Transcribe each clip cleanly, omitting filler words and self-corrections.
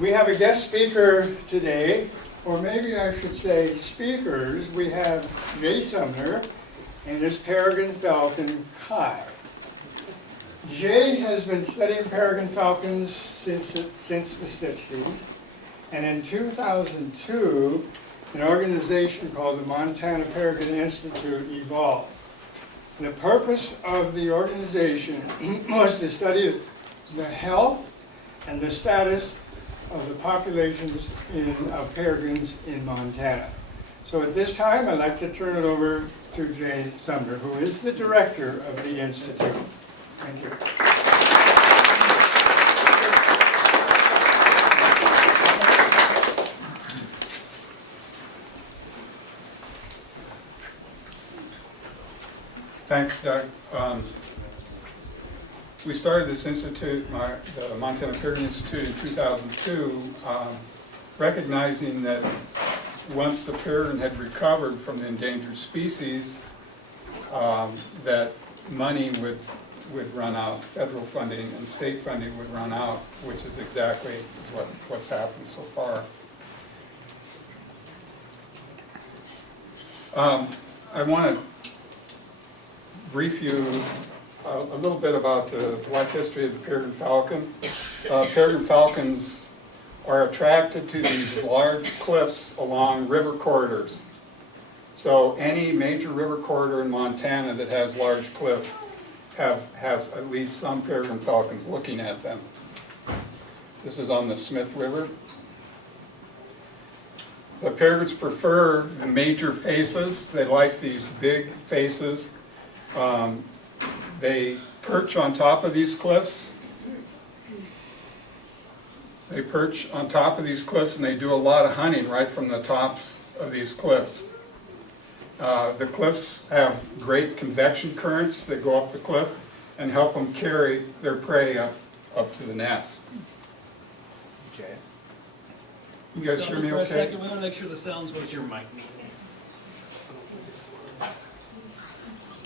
We have a guest speaker today, or maybe I should say speakers. We have Jay Sumner and his Peregrine Falcon, Kai. Jay has been studying peregrine falcons since the 60s, and in 2002, an organization called the Montana Peregrine Institute evolved. The purpose of the organization was to study the health and the status of the populations of peregrines in Montana. So at this time, I'd like to turn it over to Jay Sumner, who is the director of the Institute. Thank you. Thanks, Doug. We started this institute, the Montana Peregrine Institute, in 2002, recognizing that once the peregrine had recovered from the endangered species, that money would run out, federal funding and state funding would run out, which is exactly what's happened so far. I want to brief you a little bit about the life history of the peregrine falcon. Peregrine falcons are attracted to these large cliffs along river corridors. So any major river corridor in Montana that has large cliff has at least some peregrine falcons looking at them. This is on the Smith River. The peregrines prefer the major faces. They like these big faces. They perch on top of these cliffs. They perch on top of these cliffs and they do a lot of hunting right from the tops of these cliffs. The cliffs have great convection currents that go up the cliff and help them carry their prey up to the nest. Jay? You guys hear me for a okay? second. We want to make sure the sound's what your mic.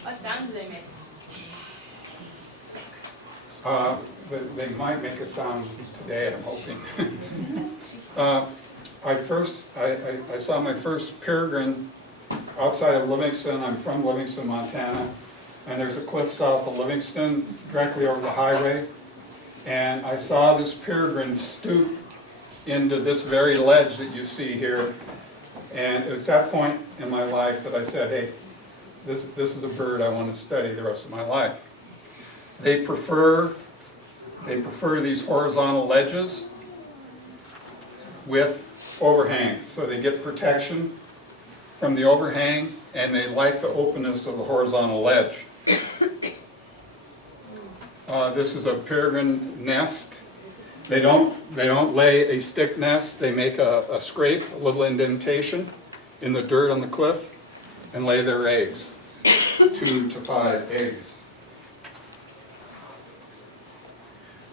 What sound do they make? They might make a sound today, I'm hoping. I saw my first peregrine outside of Livingston. I'm from Livingston, Montana, and there's a cliff south of Livingston, directly over the highway, and I saw this peregrine stoop into this very ledge that you see here, and it's that point in my life that I said, hey, this is a bird I want to study the rest of my life. They prefer these horizontal ledges with overhangs, so they get protection from the overhang, and they like the openness of the horizontal ledge. This is a peregrine nest. They don't lay a stick nest. They make a scrape, a little indentation in the dirt on the cliff, and lay their eggs, 2 to 5 eggs.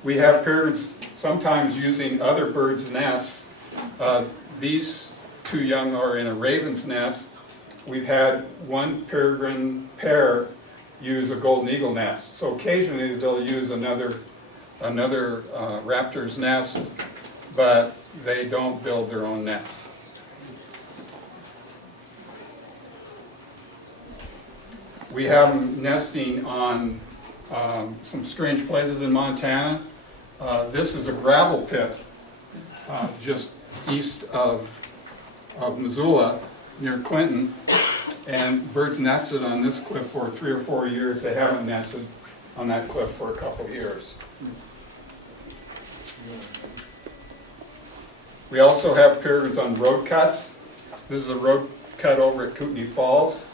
We have peregrines sometimes using other birds' nests. These two young are in a raven's nest. We've had one peregrine pair use a golden eagle nest. So occasionally they'll use another raptor's nest, but they don't build their own nests. We have them nesting on some strange places in Montana. This is a gravel pit just east of Missoula, near Clinton, and birds nested on this cliff for 3 or 4 years. They haven't nested on that cliff for a couple of years. We also have peregrines on road cuts. This is a road cut over at Kootenai Falls,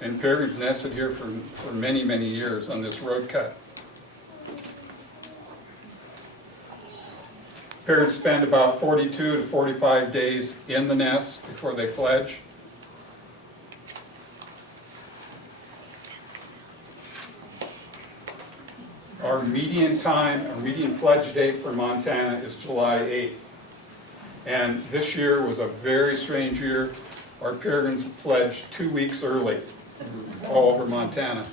and peregrines nested here for many, many years on this road cut. Peregrines spend about 42 to 45 days in the nest before they fledge. Our median fledge date for Montana is July 8th. And this year was a very strange year. Our peregrines fledged 2 weeks early all over Montana,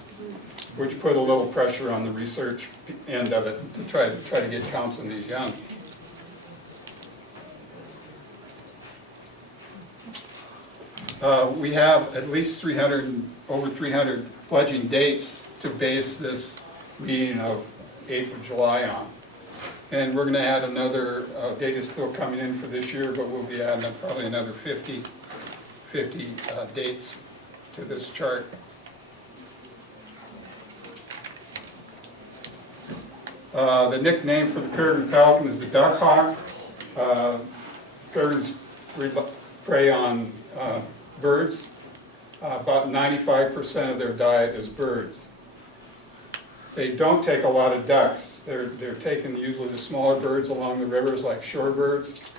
which put a little pressure on the research end of it to try to get counts on these young. We have at least over 300 fledgling dates to base this meeting of 8th of July on. And we're gonna add another, data still coming in for this year, but we'll be adding probably another 50 dates to this chart. The nickname for the Peregrine Falcon is the duck hawk. Peregrines prey on birds. About 95% of their diet is birds. They don't take a lot of ducks. They're taking usually the smaller birds along the rivers, like shorebirds,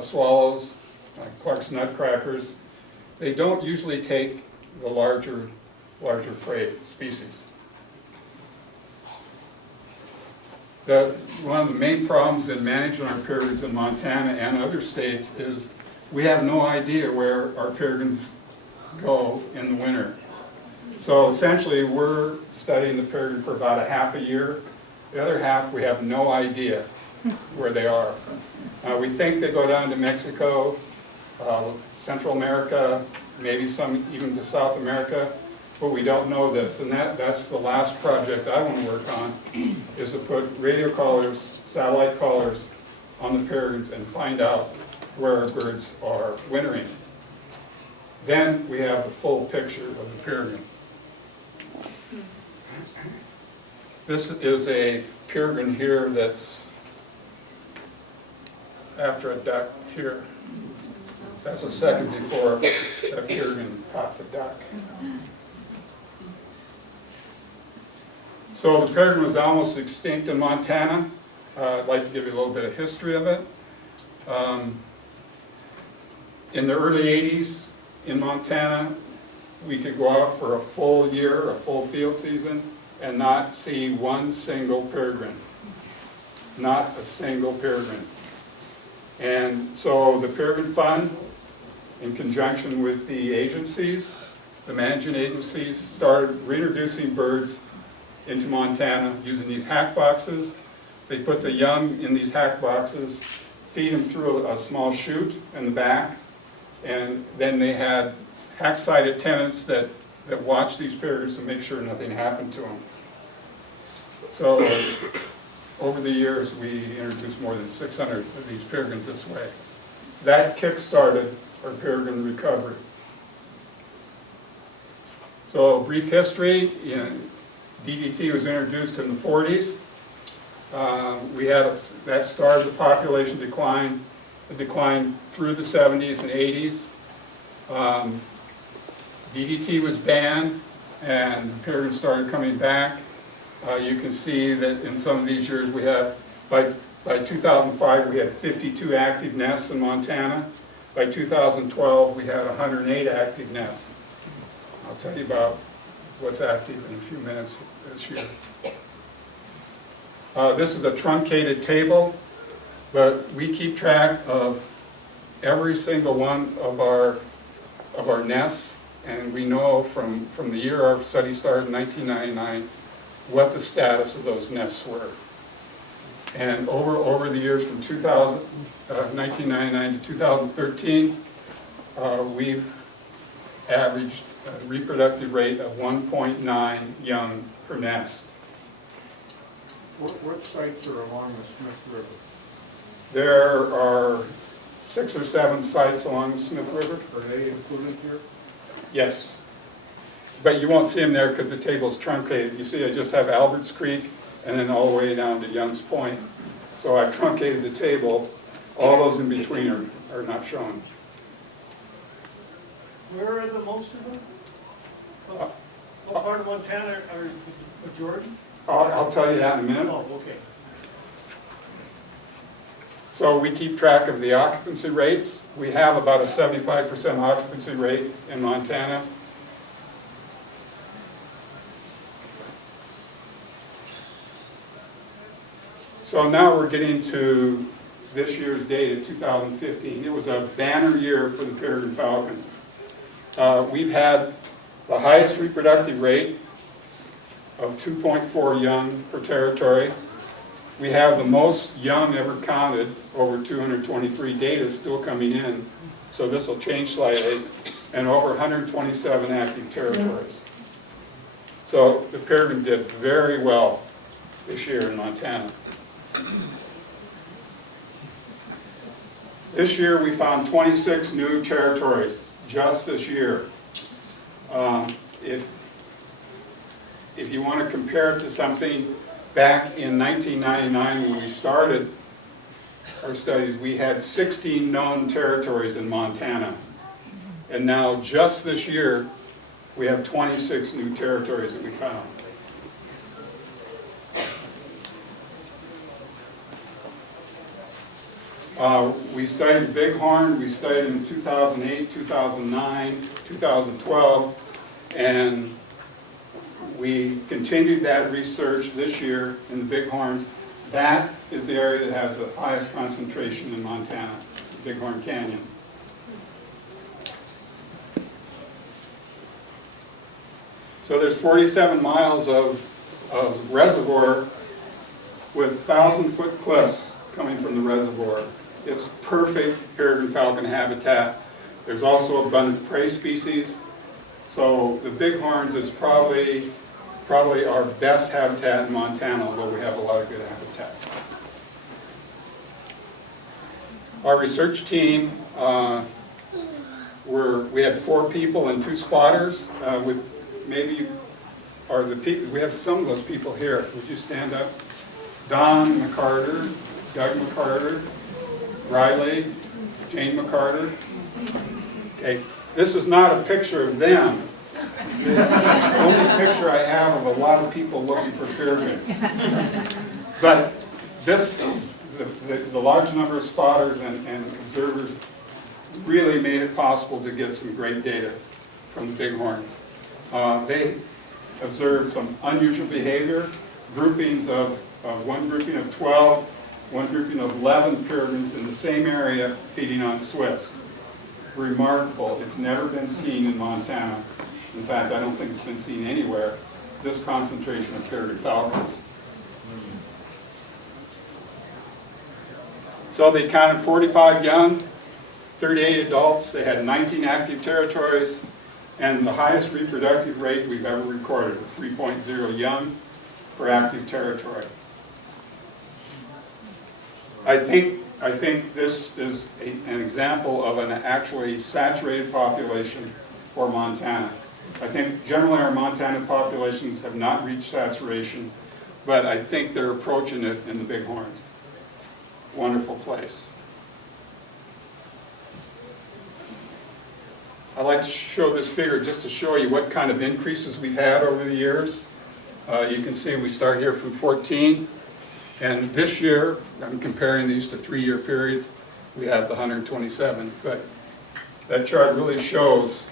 swallows, Clark's nutcrackers. They don't usually take the larger prey species. One of the main problems in managing our peregrines in Montana and other states is we have no idea where our peregrines go in the winter. So essentially we're studying the peregrine for about a half a year. The other half we have no idea where they are. We think they go down to Mexico, Central America, maybe some even to South America, but we don't know this. And that's the last project I want to work on, is to put radio collars, satellite collars on the peregrines and find out where our birds are wintering. Then we have the full picture of the peregrine. This is a peregrine here that's after a duck here. That's a second before that peregrine caught the duck. So the peregrine was almost extinct in Montana. I'd like to give you a little bit of history of it. In the early 80s in Montana, we could go out for a full year, a full field season, and not see one single peregrine. Not a single peregrine. And so the Peregrine Fund, in conjunction with the agencies, the managing agencies, started reintroducing birds into Montana using these hack boxes. They put the young in these hack boxes, feed them through a small chute in the back, and then they had hack-side attendants that watched these peregrines to make sure nothing happened to them. So over the years, we introduced more than 600 of these peregrines this way. That kick-started our peregrine recovery. So brief history, DDT was introduced in the 40s. That started the population decline. It declined through the 70s and 80s. DDT was banned and peregrines started coming back. You can see that in some of these years we had, by 2005 we had 52 active nests in Montana. By 2012 we had 108 active nests. I'll tell you about what's active in a few minutes this year. This is a truncated table, but we keep track of every single one of our nests, and we know from the year our study started in 1999 what the status of those nests were. And over the years from 1999 to 2013, we've averaged a reproductive rate of 1.9 young per nest. What sites are along the Smith River? There are 6 or 7 sites along the Smith River. Are they included here? Yes. But you won't see them there because the table's truncated. You see I just have Alberts Creek and then all the way down to Young's Point. So I've truncated the table. All those in between are not shown. Where are the most of them? What part of Montana are the majority? I'll tell you that in a minute. Oh, okay. So we keep track of the occupancy rates. We have about a 75% occupancy rate in Montana. So now we're getting to this year's data, 2015. It was a banner year for the Peregrine Falcons. We've had the highest reproductive rate of 2.4 young per territory. We have the most young ever counted, over 223 data still coming in, so this will change slightly. and over 127 active territories. So the peregrine did very well this year in Montana. This year we found 26 new territories just this year. If you want to compare it to something, back in 1999 when we started our studies, we had 16 known territories in Montana. And now just this year, we have 26 new territories that we found. We studied bighorn. We studied in 2008, 2009, 2012, and we continued that research this year in the bighorns. That is the area that has the highest concentration in Montana, the Bighorn Canyon. So there's 47 miles of reservoir with 1,000-foot cliffs coming from the reservoir. It's perfect peregrine falcon habitat. There's also abundant prey species. So the bighorns is probably our best habitat in Montana, although we have a lot of good habitat. Our research team, we had 4 people and 2 spotters. We have some of those people here. Would you stand up? Don McCarter, Doug McCarter, Riley, Jane McCarter. Okay, this is not a picture of them. This is the only picture I have of a lot of people looking for peregrines. But the large number of spotters and observers really made it possible to get some great data from the bighorns. They observed some unusual behavior, groupings of one grouping of 12, one grouping of 11 peregrines in the same area feeding on swifts. Remarkable. It's never been seen in Montana. In fact, I don't think it's been seen anywhere, this concentration of peregrine falcons. So they counted 45 young, 38 adults. They had 19 active territories, and the highest reproductive rate we've ever recorded, 3.0 young per active territory. I think this is an example of an actually saturated population for Montana. I think generally our Montana populations have not reached saturation, but I think they're approaching it in the bighorns. Wonderful place. I'd like to show this figure just to show you what kind of increases we've had over the years. You can see we start here from 14, and this year, I'm comparing these to 3-year periods, we have the 127, but that chart really shows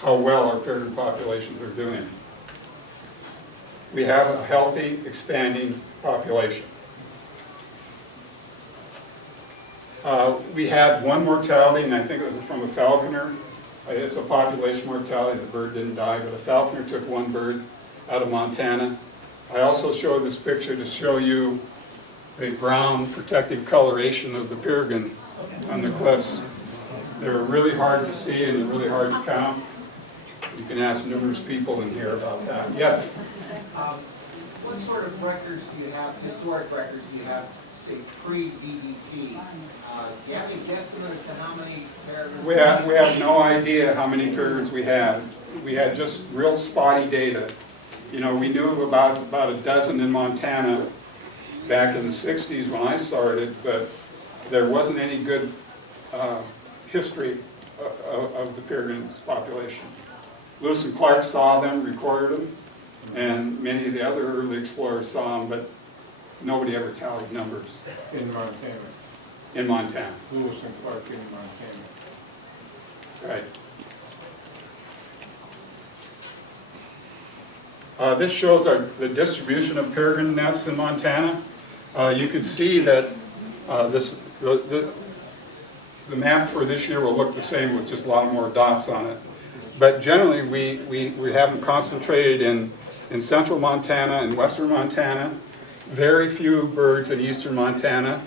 how well our peregrine populations are doing. We have a healthy, expanding population. We had one mortality, and I think it was from a falconer. It's a population mortality. The bird didn't die, but a falconer took one bird out of Montana. I also showed this picture to show you the brown protective coloration of the peregrine on the cliffs. They're really hard to see and they're really hard to count. You can ask numerous people in here about that. Yes? What sort of records do you have, historic records do you have, say, pre-DDT? Do you have any guesstimate as to how many peregrines? We have no idea how many peregrines we had. We had just real spotty data. You know, we knew of about a dozen in Montana back in the 60s when I started, but there wasn't any good history of the peregrine population. Lewis and Clark saw them, recorded them, and many of the other early explorers saw them, but nobody ever tallied numbers. In Montana. In Montana. Lewis and Clark in Montana. Right. This shows the distribution of peregrine nests in Montana. You can see that the map for this year will look the same with just a lot more dots on it. But generally, we have them concentrated in central Montana and western Montana. Very few birds in eastern Montana.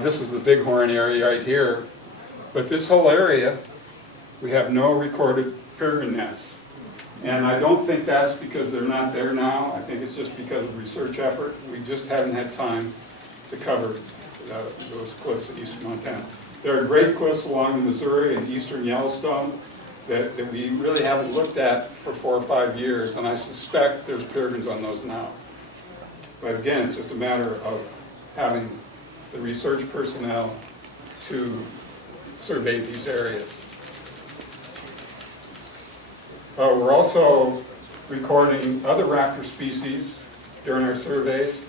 This is the bighorn area right here. But this whole area we have no recorded peregrine nests. And I don't think that's because they're not there now. I think it's just because of research effort. We just haven't had time to cover those cliffs in eastern Montana. There are great cliffs along the Missouri and eastern Yellowstone that we really haven't looked at for 4 or 5 years, and I suspect there's peregrines on those now. But again, it's just a matter of having the research personnel to survey these areas. We're also recording other raptor species during our surveys,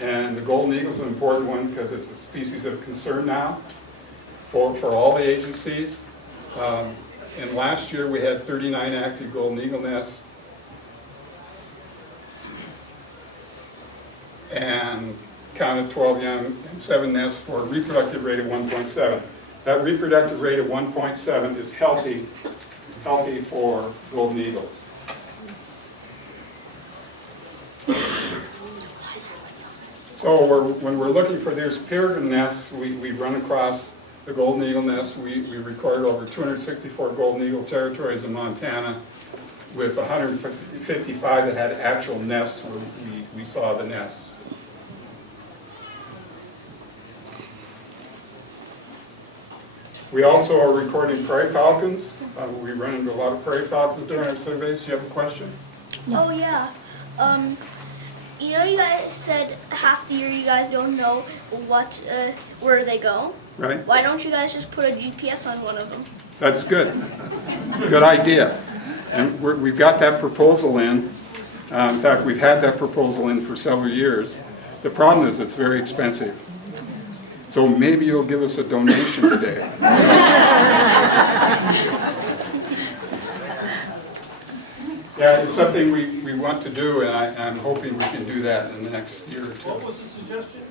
and the golden eagle is an important one because it's a species of concern now for all the agencies. And last year we had 39 active golden eagle nests and counted 12 young and 7 nests for a reproductive rate of 1.7. That reproductive rate of 1.7 is healthy for golden eagles. So when we're looking for these peregrine nests, we run across the golden eagle nests. We recorded over 264 golden eagle territories in Montana with 155 that had actual nests where we saw the nests. We also are recording prairie falcons. We run into a lot of prairie falcons during our surveys. Do you have a question? Oh yeah. You know, you guys said half the year you guys don't know where they go. Right? Why don't you guys just put a GPS on one of them? That's good. Good idea. And we've got that proposal in. In fact, we've had that proposal in for several years. The problem is it's very expensive. So maybe you'll give us a donation today. Yeah, it's something we want to do, and I'm hoping we can do that in the next year or two. What was the suggestion?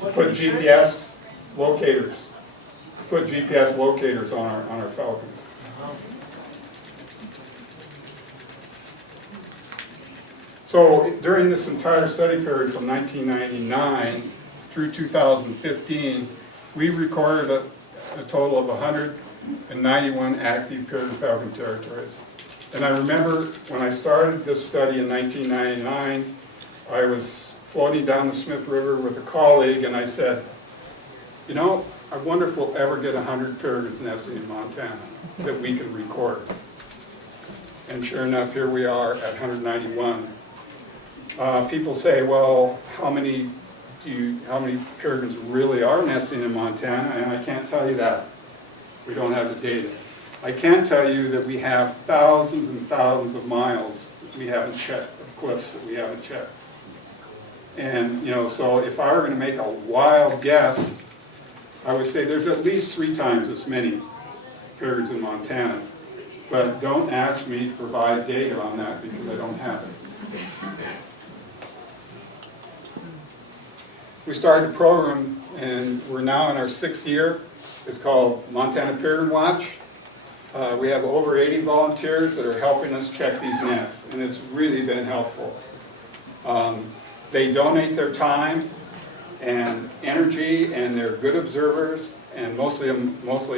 Put GPS locators. Put GPS locators on our falcons. So during this entire study period from 1999 through 2015, we recorded a total of 191 active peregrine falcon territories. And I remember when I started this study in 1999, I was floating down the Smith River with a colleague, and I said, you know, I wonder if we'll ever get 100 peregrines nesting in Montana that we can record. And sure enough, here we are at 191. People say, well, how many peregrines really are nesting in Montana? And I can't tell you that. We don't have the data. I can tell you that we have thousands and thousands of miles that we haven't checked, of cliffs that we haven't checked. And, you know, so if I were going to make a wild guess, I would say there's at least 3 times as many peregrines in Montana. But don't ask me to provide data on that because I don't have it. We started a program, and we're now in our 6th year. It's called Montana Peregrine Watch. We have over 80 volunteers that are helping us check these nests, and it's really been helpful. They donate their time and energy, and they're good observers, and mostly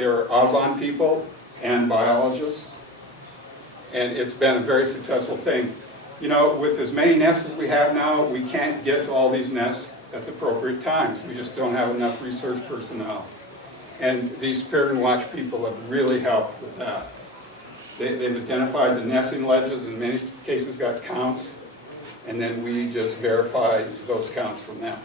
are Audubon people and biologists, and it's been a very successful thing. You know, with as many nests as we have now, we can't get to all these nests at the appropriate times. We just don't have enough research personnel. And these Peregrine Watch people have really helped with that. They've identified the nesting ledges, in many cases got counts, and then we just verify those counts from them.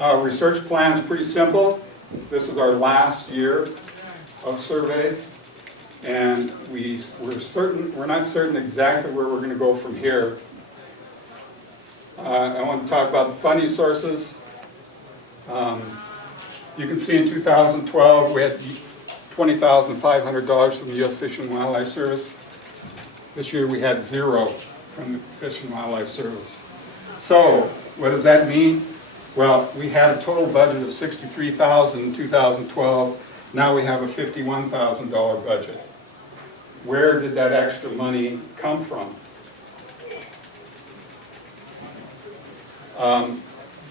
Our research plan is pretty simple. This is our last year of survey, and we're not certain exactly where we're going to go from here. I want to talk about the funding sources. You can see in 2012 we had $20,500 from the U.S. Fish and Wildlife Service. This year we had 0 from the Fish and Wildlife Service. So what does that mean? Well, we had a total budget of $63,000 in 2012. Now we have a $51,000 budget. Where did that extra money come from?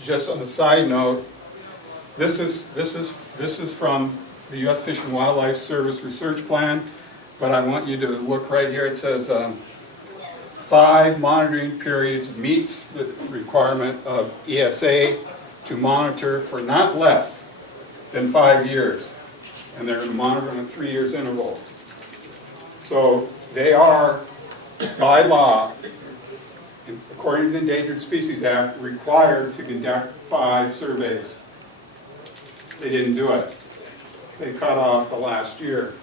Just on a side note, This is from the U.S. Fish and Wildlife Service research plan, but I want you to look right here. It says 5 monitoring periods meets the requirement of ESA to monitor for not less than 5 years, and they're going to monitor on 3 years intervals. So they are, by law, according to the Endangered Species Act, required to conduct 5 surveys. They didn't do it. They cut off the last year.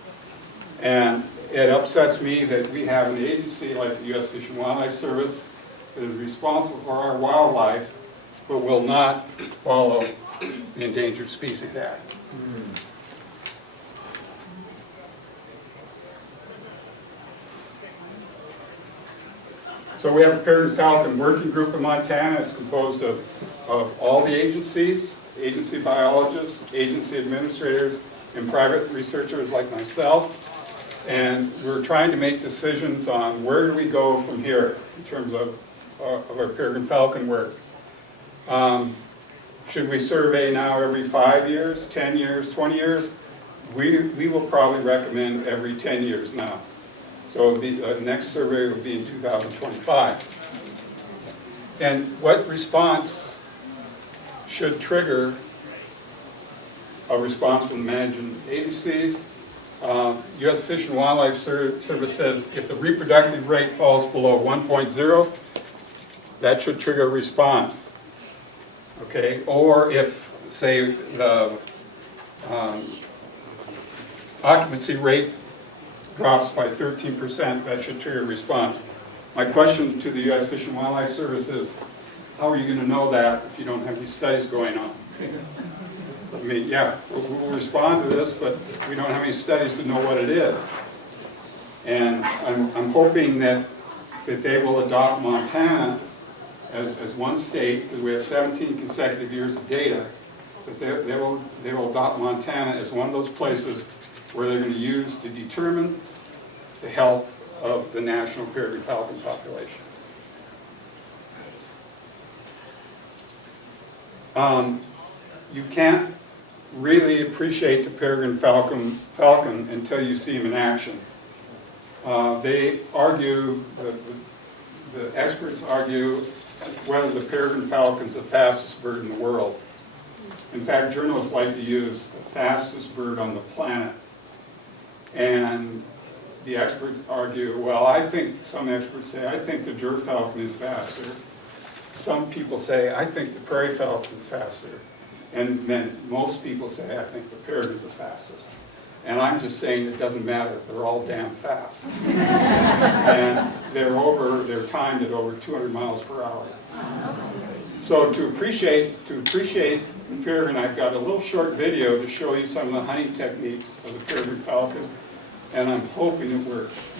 And it upsets me that we have an agency like the U.S. Fish and Wildlife Service that is responsible for our wildlife, but will not follow the Endangered Species Act. So we have the Peregrine Falcon Working Group in Montana. It's composed of all the agencies, agency biologists, agency administrators, and private researchers like myself. And we're trying to make decisions on where do we go from here in terms of our Peregrine Falcon work. Should we survey now every 5 years, 10 years, 20 years? We will probably recommend every 10 years now. So the next survey will be in 2025. And what response should trigger a response from the managing agencies? U.S. Fish and Wildlife Service says if the reproductive rate falls below 1.0, that should trigger a response. Okay, or if, say, the occupancy rate drops by 13%, that should trigger a response. My question to the U.S. Fish and Wildlife Service is, how are you going to know that if you don't have these studies going on? I mean, yeah, we'll respond to this, but we don't have any studies to know what it is. And I'm hoping that they will adopt Montana as one state, because we have 17 consecutive years of data, but they will adopt Montana as one of those places where they're going to use to determine the health of the national peregrine falcon population. You can't really appreciate the peregrine falcon until you see him in action. They argue, the experts argue whether the peregrine falcon is the fastest bird in the world. In fact, journalists like to use the fastest bird on the planet. And the experts argue, well, I think, some experts say, I think the gerfalcon is faster. Some people say, I think the prairie falcon is faster. And then most people say, I think the peregrine is the fastest. And I'm just saying it doesn't matter, they're all damn fast. And they're timed at over 200 miles per hour. So to appreciate the peregrine, I've got a little short video to show you some of the hunting techniques of the peregrine falcon, and I'm hoping it works.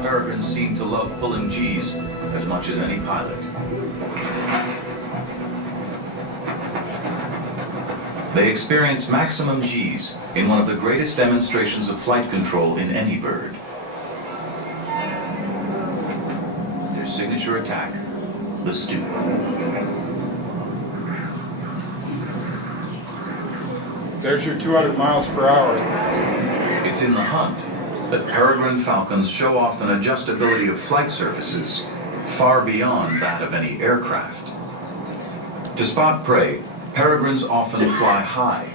Peregrines seem to love pulling G's as much as any pilot. They experience maximum G's in one of the greatest demonstrations of flight control in any bird. Their signature attack, the stoop. There's your 200 miles per hour. It's in the hunt that peregrine falcons show off an adjustability of flight surfaces far beyond that of any aircraft. To spot prey, peregrines often fly high,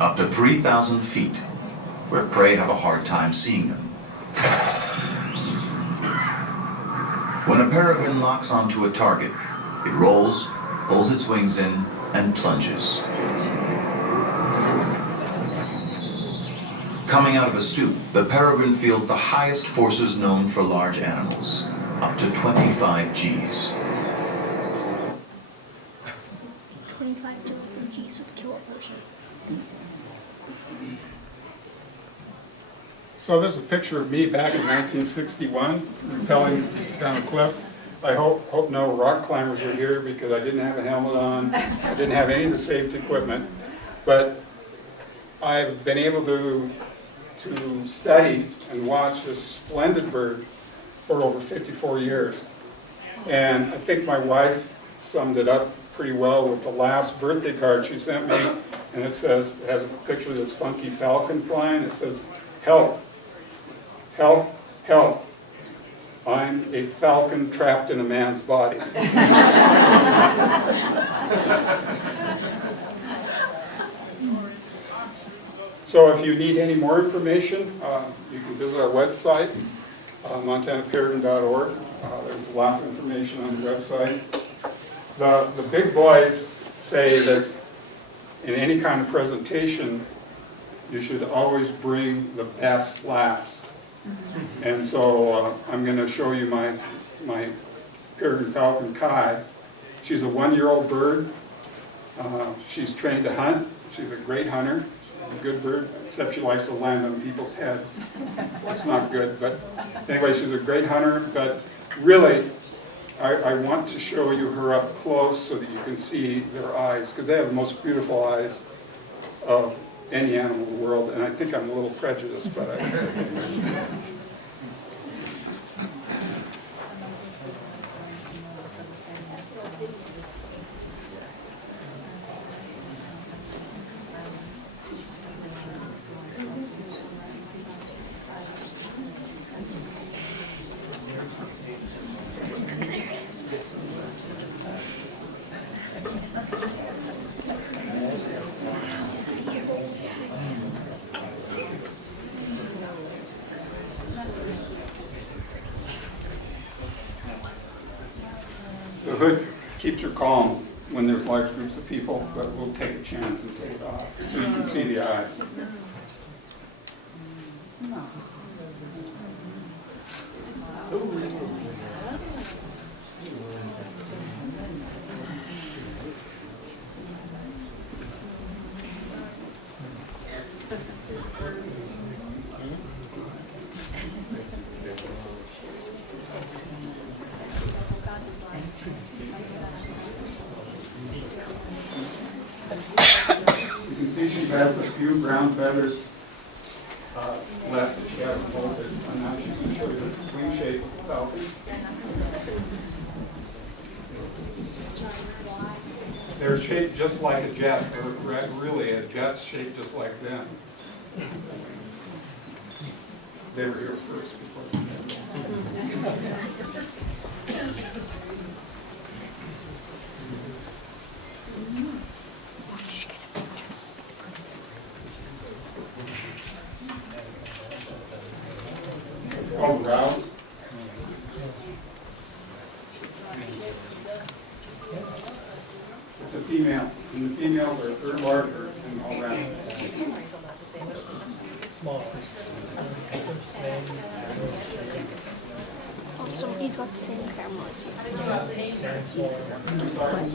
up to 3,000 feet, where prey have a hard time seeing them. When a peregrine locks onto a target, it rolls, pulls its wings in, and plunges. Coming out of the stoop, the peregrine feels the highest forces known for large animals, up to 25 Gs. 25 Gs would kill a person. So this is a picture of me back in 1961, rappelling down a cliff. I hope no rock climbers were here because I didn't have a helmet on. I didn't have any of the safety equipment. But I've been able to study and watch this splendid bird for over 54 years. And I think my wife summed it up pretty well with the last birthday card she sent me. And it has a picture of this funky falcon flying. It says, "Help, help, help. I'm a falcon trapped in a man's body." So if you need any more information, you can visit our website, montanaperegrine.org. There's lots of information on the website. The big boys say that in any kind of presentation, you should always bring the best last. And so I'm going to show you my Peregrine Falcon Kai. She's a 1-year-old bird. She's trained to hunt. She's a great hunter, a good bird, except she likes to land on people's heads. That's not good, but anyway, she's a great hunter. But really, I want to show you her up close so that you can see their eyes, because they have the most beautiful eyes of any animal in the world, and I think I'm a little prejudiced, but the hood keeps her calm when there's large groups of people, but we'll take a chance and take it off so you can see the eyes. You can see she has a few brown feathers left that she hasn't bolted, and now she's going to show you the wing shape of the falcon. They're shaped just like a jet, or really a jet's shaped just like them. They were here first before they called rouse. It's a female, and the females are a third larger and all round. Oh, somebody's got the same camera as me. I'm sorry.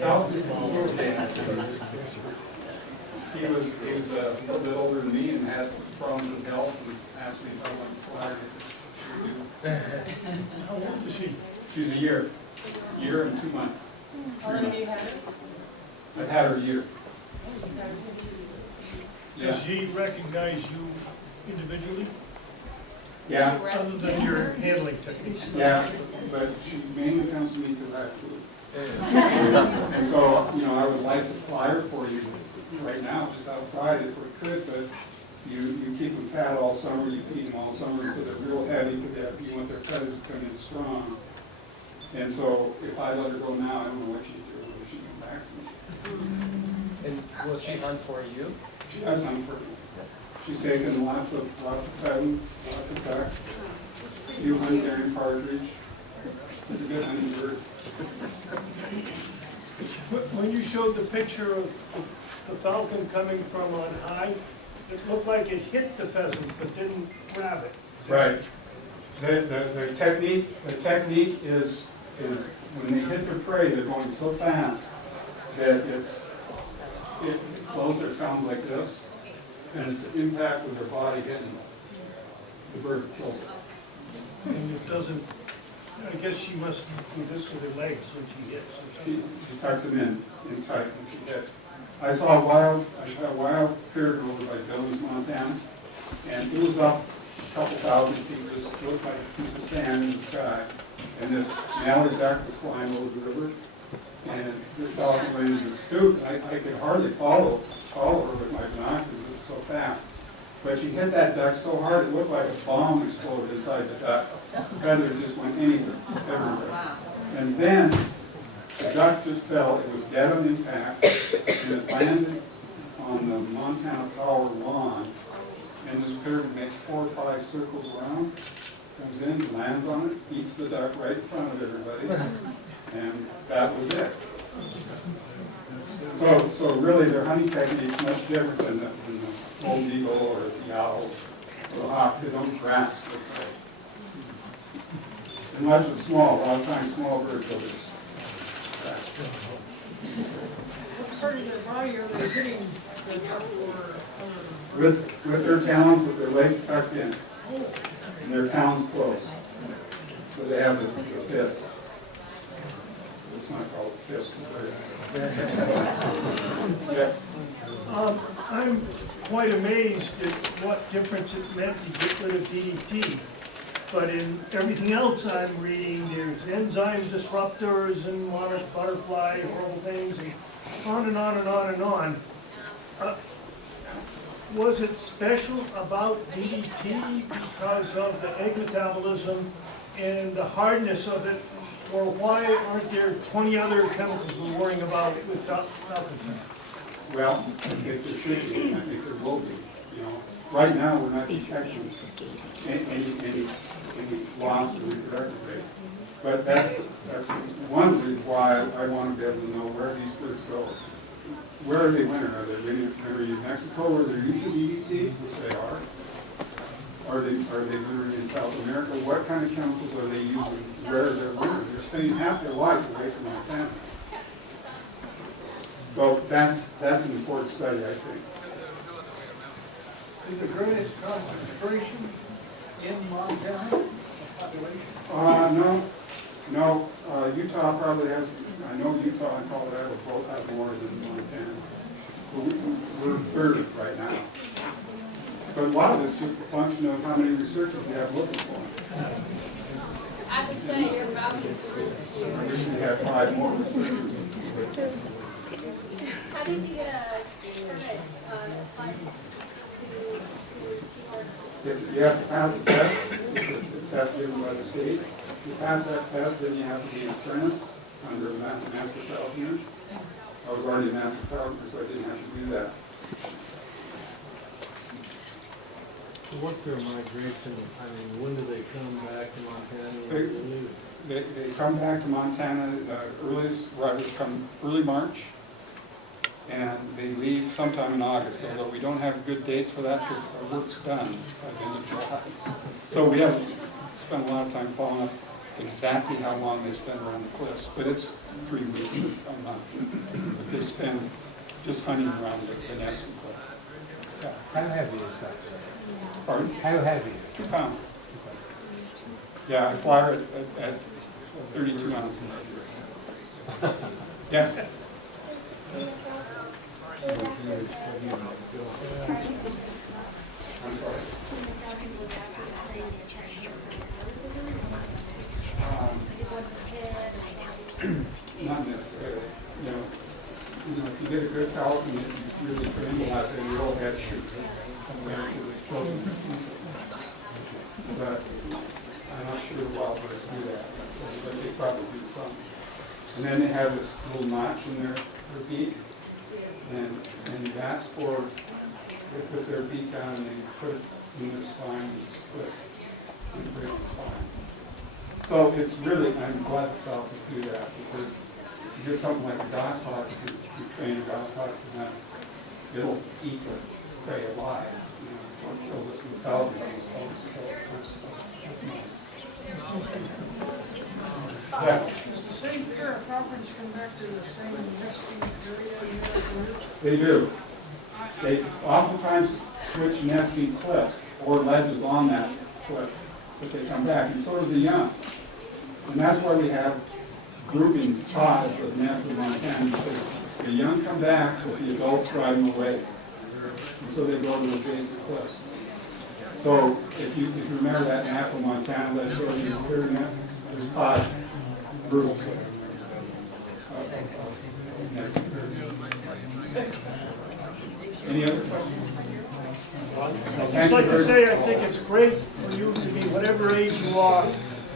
Falcon. He was a little bit older than me and had problems with health and asked me if I wanted to fly. I said, sure do. How old is she? She's a year and 2 months. How long have you had her? I've had her a year. Does she recognize you individually, Yeah, other than your handling techniques? yeah, but she mainly comes to me because I have food. And so, I would like to fly her for you right now, just outside if we could, but you keep them fat all summer, you feed them all summer, so they're real heavy, because you want their feathers to come in strong. And so if I let her go now, I don't know what she'd do when she comes back to me. And will she hunt for you? She does hunt for me. She's taken lots of pheasants, lots of ducks, few honeydeer partridge. She's a good hunting bird. When you showed the picture of the falcon coming from on high, it looked like it hit the pheasant but didn't grab it. Right. The technique is when they hit their prey, they're going so fast that it close their tongues like this, and it's an impact with their body hitting the bird kills it. And it doesn't, I guess she must do this with her legs when she hits. She tucks them in tight when she hits. I saw a wild peregrine over by Billings, Montana, and it was up a couple thousand feet, just looked like a piece of sand in the sky. And this mallard duck was flying over the river, and this falcon went into the stoop. I could hardly follow her with my binoculars, it was so fast. But she hit that duck so hard, it looked like a bomb exploded inside the duck. The feather just went anywhere, everywhere. And then the duck just fell, it was dead on impact, and it landed on the Montana Power lawn. And this peregrine makes 4 or 5 circles around, comes in, lands on it, eats the duck right in front of everybody, and that was it. So really their hunting technique's much different than the old eagle or the owls or the hawks. They don't grasp the prey. Unless it's small, a lot of times small birds will just grasp it. What part of their body are they hitting the duck or? With their talons, with their legs tucked in, and their talons closed. So they have the fist. It's not called a fist. Yes. I'm quite amazed at what difference it meant to get rid of DDT. But in everything else I'm reading, there's enzyme disruptors and monarch butterfly, horrible things, and on and on and on and on. Was it special about DDT because of the egg metabolism and the hardness of it? Or why aren't there 20 other chemicals we're worrying about with falcons? Well, I think there should be, and I think there will be. You know, right now we're not detecting any loss of reproductive rate. But that's one reason why I want to be able to know where these birds go. Where are they winter? Are they wintering in Mexico where they're using DDT, which they are? Are they wintering in South America? What kind of chemicals are they using? Where they're wintering? They're spending half their life away from Montana. So that's an important study, I think. Is the greatest concentration in Montana population? No. Utah probably has, I know Utah and Colorado both have more than Montana. But we're third right now. But a lot of it's just a function of how many researchers we have looking for. I would say you're about to I wish we had 5 more researchers. How did you get a permit, You have to pass a test. It's a test given by the state. If you pass that test, then you have to be an apprentice under a master falconer. I was already a master falconer, so I didn't have to do that. So what's their migration? I mean, when do they come back to Montana? They come back to Montana, earliest riders come early March, and they leave sometime in August, although we don't have good dates for that because our work's done by the end of July. So we haven't spent a lot of time following up exactly how long they spend around the cliffs, but it's 3 weeks to a month. But they spend just hunting around the nesting cliff. Yeah. How heavy is that? Pardon? How heavy? 2 pounds. Yeah, I fly her at 32 ounces. Yes? I'm sorry. Not necessarily. You know, if you get a good falcon, you really train them out there, you all head shoot. But I'm not sure the wild birds do that, but they probably do some. And then they have this little notch in their beak, and that's for, they put their beak down and they put it in their spine and it splits and breaks the spine. So it's really, I'm glad the falcons do that, because you get something like a goshawk, if you train a goshawk to that, it'll eat the prey alive. Or kills it from the falcon, almost always kill it first, so that's nice. Yes? Does the same pair of falcons come back to the same nesting area year after year? They do. They oftentimes switch nesting cliffs or ledges on that cliff, but they come back, and so do the young. And that's why we have grouping pods of nests in Montana, because the young come back, but the adults drive them away. And so they go to the base of cliffs. So if you remember that map of Montana that shows you clear nests, there's pods, groups. Any other questions? I'd just like to say, I think it's great for you to be whatever age you are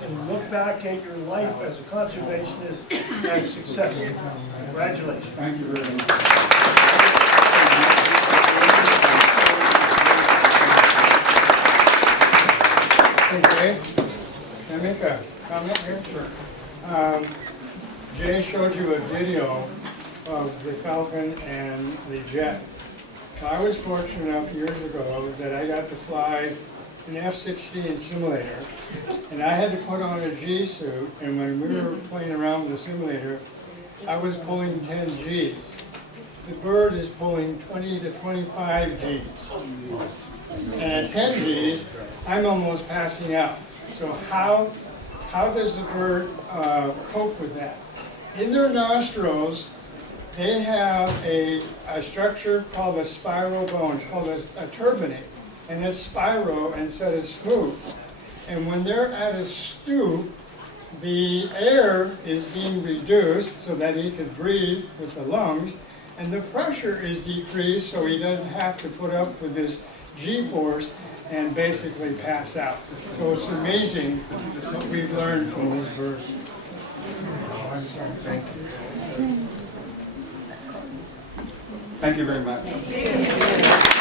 and look back at your life as a conservationist as successful. Congratulations. Thank you very much. Hey, Jay, can I make a comment here? Sure. Jay showed you a video of the Falcon and the jet. I was fortunate enough years ago that I got to fly an F-16 simulator, and I had to put on a G suit, and when we were playing around with the simulator, I was pulling 10 Gs. The bird is pulling 20 to 25 Gs. And at 10 Gs, I'm almost passing out. So how does the bird cope with that? In their nostrils, they have a structure called a spiral bone. It's called a turbinate. And it's spiral instead of smooth. And when they're at a stoop, the air is being reduced so that he can breathe with the lungs, and the pressure is decreased so he doesn't have to put up with this G-force and basically pass out. So it's amazing what we've learned from these birds. Oh, I'm sorry. Thank you. Thank you very much.